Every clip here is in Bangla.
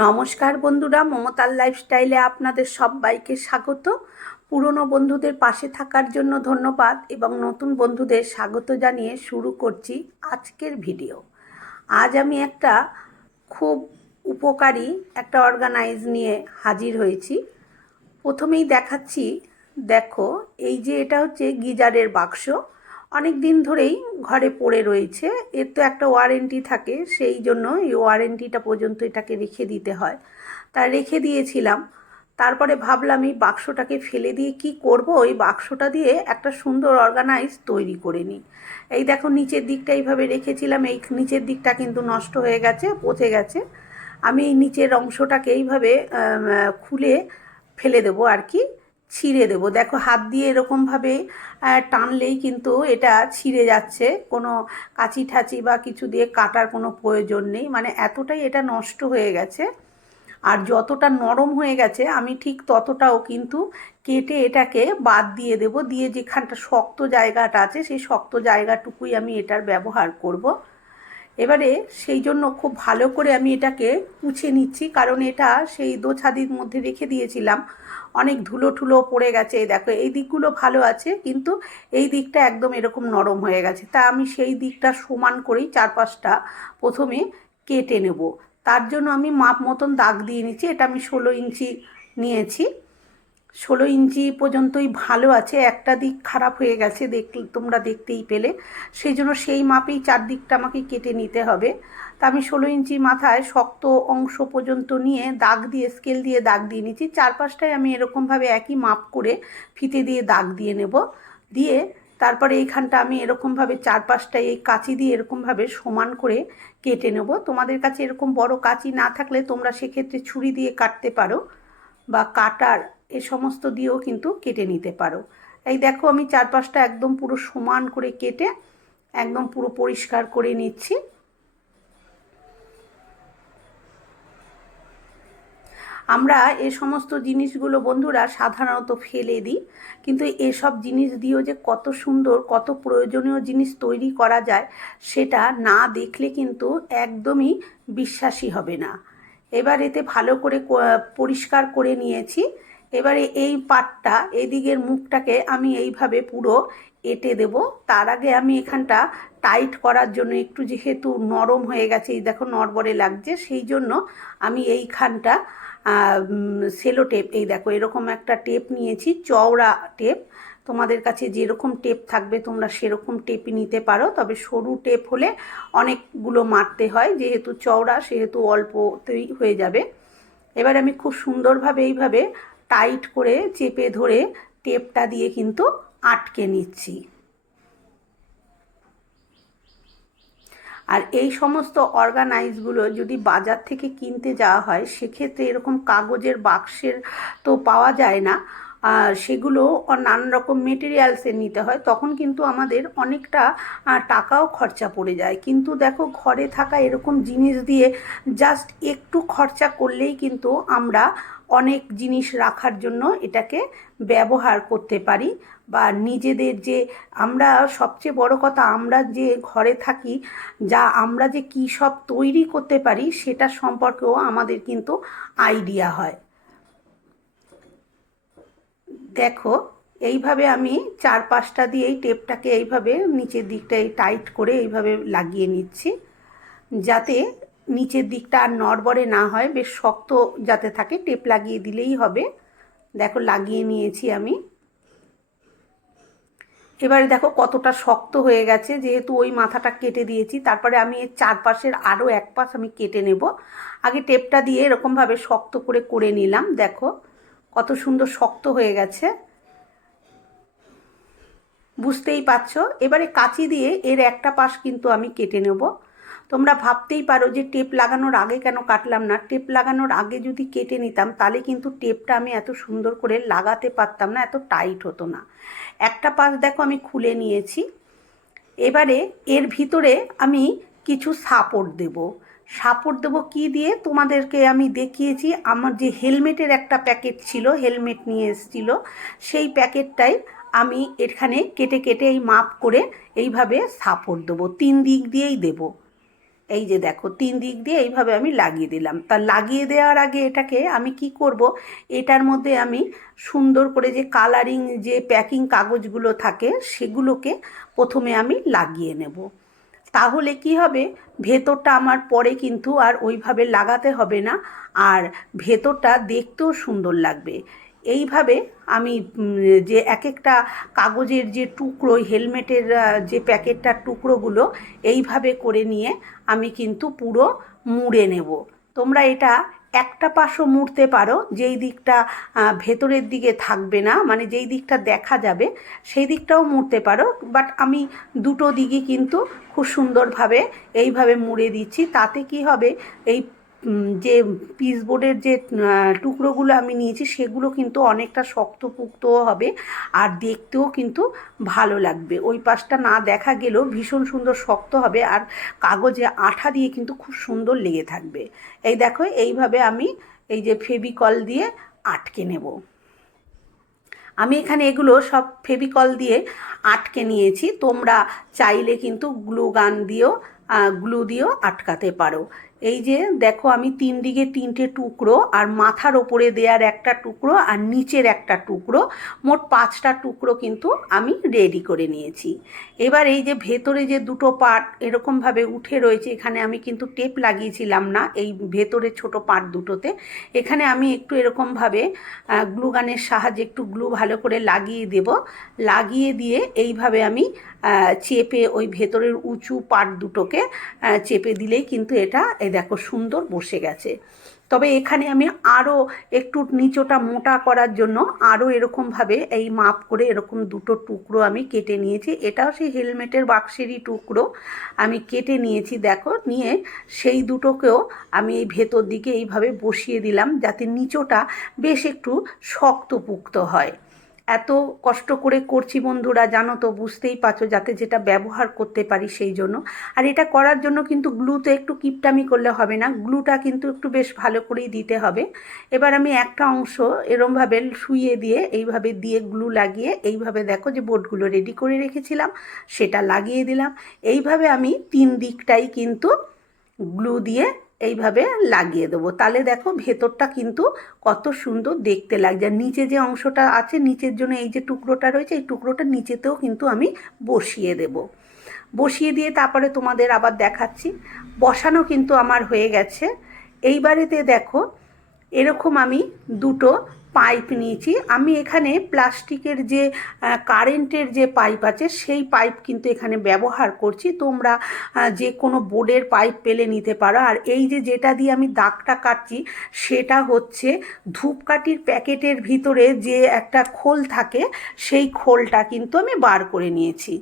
নমস্কার বন্ধুরা, মমতার লাইফস্টাইলে আপনাদের সবাইকে স্বাগত। পুরনো বন্ধুদের পাশে থাকার জন্য ধন্যবাদ এবং নতুন বন্ধুদের স্বাগত জানিয়ে শুরু করছি আজকের ভিডিও আজ আমি একটা খুব উপকারী একটা অর্গানাইজ নিয়ে হাজির হয়েছি। প্রথমেই দেখাচ্ছি, দেখো, এই যে এটা হচ্ছে গিজারের বাক্স। অনেক দিন ধরেই ঘরে পড়ে রয়েছে। এর তো একটা ওয়ারেন্টি থাকে, সেই জন্য এই ওয়ারেন্টিটা পর্যন্ত এটাকে রেখে দিতে হয়। তা রেখে দিয়েছিলাম। তারপরে ভাবলাম এই বাক্সটাকে ফেলে দিয়ে কি করব? ওই বাক্সটা দিয়ে একটা সুন্দর অর্গানাইজ তৈরি করে নিই। এই দেখো নিচের দিকটা এইভাবে রেখেছিলাম, এই নিচের দিকটা কিন্তু নষ্ট হয়ে গেছে, পচে গেছে। আমি এই নিচের অংশটাকে এইভাবে খুলে ফেলে দেবো আর কি। ছিঁড়ে দেবো। দেখো, হাত দিয়ে এরকমভাবে টানলেই কিন্তু এটা ছিঁড়ে যাচ্ছে। কোনো কাঁচি ঠাচি বা কিছু দিয়ে কাটার কোনো প্রয়োজন নেই। মানে এতটাই এটা নষ্ট হয়ে গেছে। আর যতটা নরম হয়ে গেছে, আমি ঠিক ততটাও কিন্তু কেটে এটাকে বাদ দিয়ে দেব। দিয়ে যেখানটা শক্ত জায়গাটা আছে, সেই শক্ত জায়গাটুকুই আমি এটার ব্যবহার করব। এবারে সেই জন্য খুব ভালো করে আমি এটাকে পুছে নিচ্ছি, কারণ এটা সেই দোছাদির মধ্যে রেখে দিয়েছিলাম। অনেক ধুলো ঠুলো পড়ে গেছে, এই দেখো, এই দিকগুলো ভালো আছে, কিন্তু এই দিকটা একদম এরকম নরম হয়ে গেছে। তা আমি সেই দিকটা সমান করেই চারপাশটা প্রথমে কেটে নেব। তার জন্য আমি মাপ মতন দাগ দিয়ে নিচ্ছি, এটা আমি ষোলো ইঞ্চি নিয়েছি। ষোলো ইঞ্চি পর্যন্তই ভালো আছে, একটা দিক খারাপ হয়ে গেছে দেখ, তোমরা দেখতেই পেলে। সেই জন্য সেই মাপেই চারদিকটা আমাকে কেটে নিতে হবে। তা আমি ষোলো ইঞ্চি মাথায় শক্ত অংশ পর্যন্ত নিয়ে দাগ দিয়ে স্কেল দিয়ে দাগ দিয়ে নিচ্ছি। চারপাশটায় আমি এরকমভাবে একই মাপ করে ফিতে দিয়ে দাগ দিয়ে নেব। দিয়ে তারপরে এইখানটা আমি এরকমভাবে চারপাশটায় এই কাঁচি দিয়ে এরকমভাবে সমান করে কেটে নেব। তোমাদের কাছে এরকম বড় কাঁচি না থাকলে তোমরা সেক্ষেত্রে ছুরি দিয়ে কাটতে পারো বা কাটার এ সমস্ত দিয়েও কিন্তু কেটে নিতে পারো। এই দেখো আমি চারপাশটা একদম পুরো সমান করে কেটে একদম পুরো পরিষ্কার করে নিচ্ছি। আমরা এ সমস্ত জিনিসগুলো বন্ধুরা সাধারণত ফেলে দিই, কিন্তু এসব জিনিস দিয়েও যে কত সুন্দর, কত প্রয়োজনীয় জিনিস তৈরি করা যায়, সেটা না দেখলে কিন্তু একদমই বিশ্বাসী হবে না। এবার এতে ভালো করে পরিষ্কার করে নিয়েছি। এবারে এই পাটটা এদিকের মুখটাকে আমি এইভাবে পুরো এঁটে দেব। তার আগে আমি এখানটা টাইট করার জন্য একটু যেহেতু নরম হয়ে গেছে, এই দেখো নড়বড়ে লাগছে, সেই জন্য আমি এইখানটা সেলো টেপ, এই দেখো এরকম একটা টেপ নিয়েছি, চওড়া টেপ। তোমাদের কাছে যেরকম টেপ থাকবে তোমরা সেরকম টেপই নিতে পারো, তবে সরু টেপ হলে অনেকগুলো মারতে হয়, যেহেতু চওড়া সেহেতু অল্পতেই হয়ে যাবে। এবার আমি খুব সুন্দরভাবে এইভাবে টাইট করে চেপে ধরে টেপটা দিয়ে কিন্তু আটকে নিচ্ছি। আর এই সমস্ত অর্গানাইজগুলো যদি বাজার থেকে কিনতে যাওয়া হয়, সেক্ষেত্রে এরকম কাগজের বাক্সের তো পাওয়া যায় না। সেগুলো নানান রকম মেটেরিয়ালসের নিতে হয়। তখন কিন্তু আমাদের অনেকটা টাকাও খরচা পড়ে যায়। কিন্তু দেখো, ঘরে থাকা এরকম জিনিস দিয়ে জাস্ট একটু খরচা করলেই কিন্তু আমরা অনেক জিনিস রাখার জন্য এটাকে ব্যবহার করতে পারি। বা নিজেদের যে, আমরা সবচেয়ে বড় কথা, আমরা যে ঘরে থাকি, যা আমরা যে কী সব তৈরি করতে পারি, সেটা সম্পর্কেও আমাদের কিন্তু আইডিয়া হয়। দেখো, এইভাবে আমি চার পাঁচটা দিয়ে এই টেপটাকে এইভাবে নিচের দিকটায় টাইট করে এইভাবে লাগিয়ে নিচ্ছি। যাতে নিচের দিকটা আর নড়বড়ে না হয়, বেশ শক্ত যাতে থাকে, টেপ লাগিয়ে দিলেই হবে। দেখো, লাগিয়ে নিয়েছি আমি। এবারে দেখো কতটা শক্ত হয়ে গেছে, যেহেতু ওই মাথাটা কেটে দিয়েছি, তারপরে আমি এর চারপাশের আরও এক পাশ আমি কেটে নেব। আগে টেপটা দিয়ে এরকমভাবে শক্ত করে করে নিলাম, দেখো। কত সুন্দর শক্ত হয়ে গেছে। বুঝতেই পারছ? এবারে কাঁচি দিয়ে এর একটা পাশ কিন্তু আমি কেটে নেব। তোমরা ভাবতেই পারো যে টেপ লাগানোর আগে কেন কাটলাম না। টেপ লাগানোর আগে যদি কেটে নিতাম, তাহলে কিন্তু টেপটা আমি এত সুন্দর করে লাগাতে পারতাম না, এত টাইট হতো না। একটা পাশ দেখো আমি খুলে নিয়েছি। এবারে এর ভিতরে আমি কিছু সাপোর্ট দেব। সাপোর্ট দেবো কি দিয়ে? তোমাদেরকে আমি দেখিয়েছি, আমার যে হেলমেটের একটা প্যাকেট ছিল, হেলমেট নিয়ে এসেছিল, সেই প্যাকেটটাই আমি এখানে কেটে কেটে এই মাপ করে এইভাবে সাপোর্ট দেবো, তিন দিক দিয়েই দেবো। এই যে দেখো, তিন দিক দিয়ে এইভাবে আমি লাগিয়ে দিলাম। তা লাগিয়ে দেওয়ার আগে এটাকে আমি কি করব? এটার মধ্যে আমি সুন্দর করে যে কালারিং যে প্যাকিং কাগজগুলো থাকে, সেগুলোকে প্রথমে আমি লাগিয়ে নেব। তাহলে কি হবে? ভেতরটা আমার পরে কিন্তু আর ওইভাবে লাগাতে হবে না। আর ভেতরটা দেখতেও সুন্দর লাগবে। এইভাবে আমি যে এক একটা কাগজের যে টুকরো, হেলমেটের যে প্যাকেটটার টুকরোগুলো, এইভাবে করে নিয়ে আমি কিন্তু পুরো মুড়ে নেব। তোমরা এটা একটা পাশও মুড়তে পারো, যেই দিকটা ভেতরের দিকে থাকবে না মানে যেই দিকটা দেখা যাবে, সেই দিকটাও মুড়তে পারো বাট আমি দুটো দিকই কিন্তু খুব সুন্দরভাবে এইভাবে মুড়ে দিচ্ছি, তাতে কি হবে, এই যে পিসবোর্ডের যে টুকরোগুলো আমি নিয়েছি, সেগুলো কিন্তু অনেকটা শক্তপুক্তও হবে আর দেখতেও কিন্তু ভালো লাগবে। ওই পাশটা না দেখা গেলেও ভীষণ সুন্দর শক্ত হবে আর কাগজে আঠা দিয়ে কিন্তু খুব সুন্দর লেগে থাকবে। এই দেখো, এইভাবে আমি এই যে ফেবিকল দিয়ে আটকে নেব। আমি এখানে এগুলো সব ফেবিকল দিয়ে আটকে নিয়েছি। তোমরা চাইলে কিন্তু গ্লু গান দিয়েও গ্লু দিয়েও আটকাতে পারো। এই যে দেখো আমি তিন দিকে তিনটে টুকরো আর মাথার ওপরে দেওয়ার একটা টুকরো আর নিচের একটা টুকরো, মোট পাঁচটা টুকরো কিন্তু আমি রেডি করে নিয়েছি। এবার এই যে ভেতরে যে দুটো পার্ট এরকমভাবে উঠে রয়েছে, এখানে আমি কিন্তু টেপ লাগিয়েছিলাম না, এই ভেতরে ছোট পার্ট দুটোতে। এখানে আমি একটু এরকমভাবে গ্লু গানের সাহায্যে একটু গ্লু ভালো করে লাগিয়ে দেব। লাগিয়ে দিয়ে এইভাবে আমি চেপে ওই ভেতরের উঁচু পাট দুটোকে চেপে দিলেই কিন্তু এটা এই দেখো সুন্দর বসে গেছে। তবে এখানে আমি আরও একটু নিচোটা মোটা করার জন্য আরও এরকমভাবে এই মাপ করে এরকম দুটো টুকরো আমি কেটে নিয়েছি। এটাও সেই হেলমেটের বাক্সেরই টুকরো। আমি কেটে নিয়েছি, দেখো, নিয়ে সেই দুটোকেও আমি এই ভেতর দিকে এইভাবে বসিয়ে দিলাম যাতে নিচোটা বেশ একটু শক্তপুক্ত হয়। এত কষ্ট করে করছি বন্ধুরা, জানো তো, বুঝতেই পারছ, যাতে যেটা ব্যবহার করতে পারি সেই জন্য। আর এটা করার জন্য কিন্তু গ্লুতে একটু কিপটামি করলে হবে না, গ্লুটা কিন্তু একটু বেশ ভালো করেই দিতে হবে। এবার আমি একটা অংশ এরমভাবে শুইয়ে দিয়ে এইভাবে দিয়ে গ্লু লাগিয়ে এইভাবে দেখো যে বোর্ডগুলো রেডি করে রেখেছিলাম, সেটা লাগিয়ে দিলাম। এইভাবে আমি তিন দিকটাই কিন্তু গ্লু দিয়ে এইভাবে লাগিয়ে দেবো। তাহলে দেখো ভেতরটা কিন্তু কত সুন্দর দেখতে লাগছে। আর নিচে যে অংশটা আছে, নিচের জন্য এই যে টুকরোটা রয়েছে, এই টুকরোটা নিচেতেও কিন্তু আমি বসিয়ে দেব। বসিয়ে দিয়ে তারপরে তোমাদের আবার দেখাচ্ছি। বসানো কিন্তু আমার হয়ে গেছে। এইবারেতে দেখো, এরকম আমি দুটো পাইপ নিয়েছি। আমি এখানে প্লাস্টিকের যে কারেন্টের যে পাইপ আছে, সেই পাইপ কিন্তু এখানে ব্যবহার করছি। তোমরা যে কোনো বোর্ডের পাইপ পেলে নিতে পারো। আর এই যে যেটা দিয়ে আমি দাগটা কাটছি, সেটা হচ্ছে ধূপকাঠির প্যাকেটের ভিতরে যে একটা খোল থাকে, সেই খোলটা কিন্তু আমি বার করে নিয়েছি।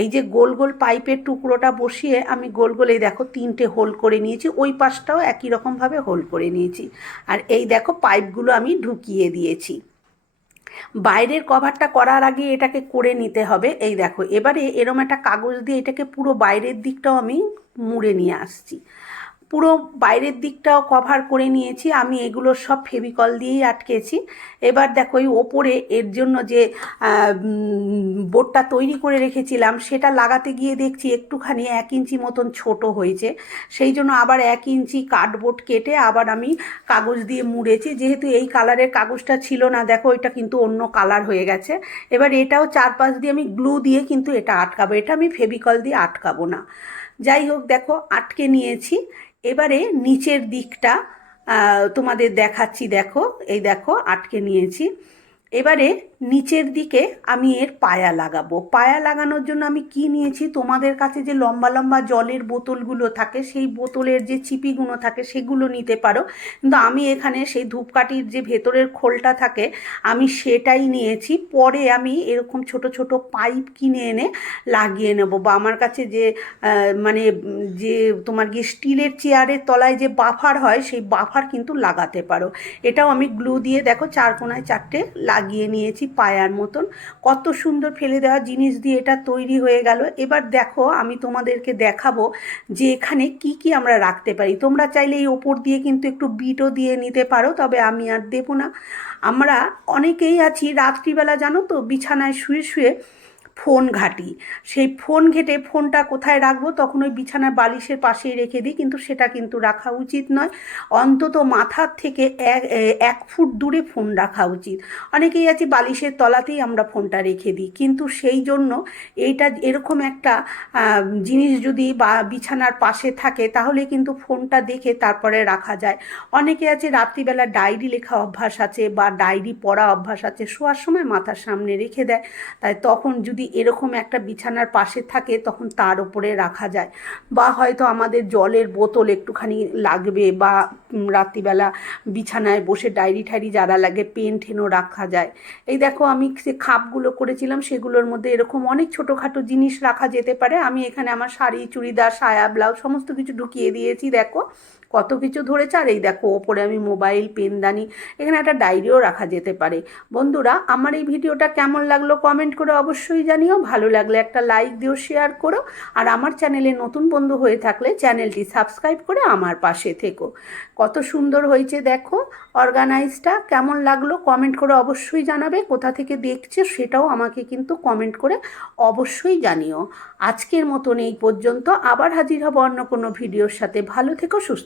এই যে গোল গোল পাইপের টুকরোটা বসিয়ে আমি গোল গোল, এই দেখো, তিনটে হোল করে নিয়েছি। ওই পাশটাও একই রকমভাবে হোল করে নিয়েছি। আর এই দেখো, পাইপগুলো আমি ঢুকিয়ে দিয়েছি। বাইরের কভারটা করার আগে এটাকে করে নিতে হবে। এই দেখো, এবারে এরম একটা কাগজ দিয়ে এটাকে পুরো বাইরের দিকটাও আমি মুড়ে নিয়ে আসছি। পুরো বাইরের দিকটাও কভার করে নিয়েছি। আমি এগুলো সব ফেভিকল দিয়েই আটকেছি। এবার দেখো এই ওপরে এর জন্য যে বোর্ডটা তৈরি করে রেখেছিলাম, সেটা লাগাতে গিয়ে দেখছি একটুখানি এক ইঞ্চি মতন ছোট হয়েছে। সেই জন্য আবার এক ইঞ্চি কার্ডবোর্ড কেটে আবার আমি কাগজ দিয়ে মুড়েছি। যেহেতু এই কালারের কাগজটা ছিল না, দেখো এটা কিন্তু অন্য কালার হয়ে গেছে। এবার এটাও চারপাশ দিয়ে আমি গ্লু দিয়ে কিন্তু এটা আটকাবো। এটা আমি ফেভিকল দিয়ে আটকাবো না। যাই হোক, দেখো আটকে নিয়েছি। এবারে নিচের দিকটা তোমাদের দেখাচ্ছি দেখো এই দেখো আটকে নিয়েছি। এবারে নিচের দিকে আমি এর পায়া লাগাবো। পায়া লাগানোর জন্য আমি কি নিয়েছি? তোমাদের কাছে যে লম্বা লম্বা জলের বোতলগুলো থাকে, সেই বোতলের যে চিপিগুলো থাকে, সেগুলো নিতে পারো। কিন্তু আমি এখানে সেই ধূপকাঠির যে ভেতরের খোলটা থাকে, আমি সেটাই নিয়েছি। পরে আমি এরকম ছোট ছোট পাইপ কিনে এনে লাগিয়ে নেব। বা আমার কাছে যে মানে যে তোমার গিয়ে স্টিলের চেয়ারের তলায় যে বাফার হয়, সেই বাফার কিন্তু লাগাতে পারো। এটাও আমি গ্লু দিয়ে দেখো, চার কোনায় চারটে লাগিয়ে নিয়েছি। পায়ার মতন। কত সুন্দর ফেলে দেওয়া জিনিস দিয়ে এটা তৈরি হয়ে গেল। এবার দেখো, আমি তোমাদেরকে দেখাবো যে এখানে কি কি আমরা রাখতে পারি। তোমরা চাইলে এই ওপর দিয়ে কিন্তু একটু বিটও দিয়ে নিতে পারো, তবে আমি আর দেবো না। আমরা অনেকেই আছি রাত্রিবেলা, জানো তো, বিছানায় শুয়ে শুয়ে ফোন ঘাঁটি। সেই ফোন ঘেটে ফোনটা কোথায় রাখব তখন ওই বিছানার বালিশের পাশেই রেখে দিই, কিন্তু সেটা কিন্তু রাখা উচিত নয়। অন্তত মাথার থেকে এক এক ফুট দূরে ফোন রাখা উচিত। অনেকেই আছে বালিশের তলাতেই আমরা ফোনটা রেখে দিই, কিন্তু সেই জন্য এইটা এরকম একটা জিনিস যদি বা, বিছানার পাশে থাকে তাহলে কিন্তু ফোনটা দেখে তারপরে রাখা যায়। অনেকে আছে রাত্রিবেলা ডায়েরি লেখা অভ্যাস আছে বা ডায়েরি পড়া অভ্যাস আছে, শোয়ার সময় মাথার সামনে রেখে দেয়। তাই তখন যদি এরকম একটা বিছানার পাশে থাকে তখন তার উপরে রাখা যায়। বা হয়তো আমাদের জলের বোতল একটুখানি লাগবে বা রাত্রিবেলা বিছানায় বসে ডায়েরি ঠাইরি যারা লাগে পেন ঠেনও রাখা যায়। এই দেখো আমি যে খাপগুলো করেছিলাম সেগুলোর মধ্যে এরকম অনেক ছোটোখাটো জিনিস রাখা যেতে পারে। আমি এখানে আমার শাড়ি, চুড়িদার, সায়া, ব্লাউজ সমস্ত কিছু ঢুকিয়ে দিয়েছি, দেখো। কত কিছু ধরেছে আর এই দেখো, ওপরে আমি মোবাইল, পেনদানি, এখানে একটা ডায়েরিও রাখা যেতে পারে। বন্ধুরা, আমার এই ভিডিওটা কেমন লাগল কমেন্ট করে অবশ্যই জানিও। ভালো লাগলে একটা লাইক দিও শেয়ার করো। আর আমার চ্যানেলে নতুন বন্ধু হয়ে থাকলে চ্যানেলটি সাবস্ক্রাইব করে আমার পাশে থেকো। কত সুন্দর হয়েছে দেখো অর্গানাইজটা কেমন লাগল কমেন্ট করে অবশ্যই জানাবে। কোথা থেকে দেখছে সেটাও আমাকে কিন্তু কমেন্ট করে অবশ্যই জানিও। আজকের মতন এই পর্যন্ত। আবার হাজির হব অন্য কোনো ভিডিওর সাথে। ভালো থেকো, সুস্থ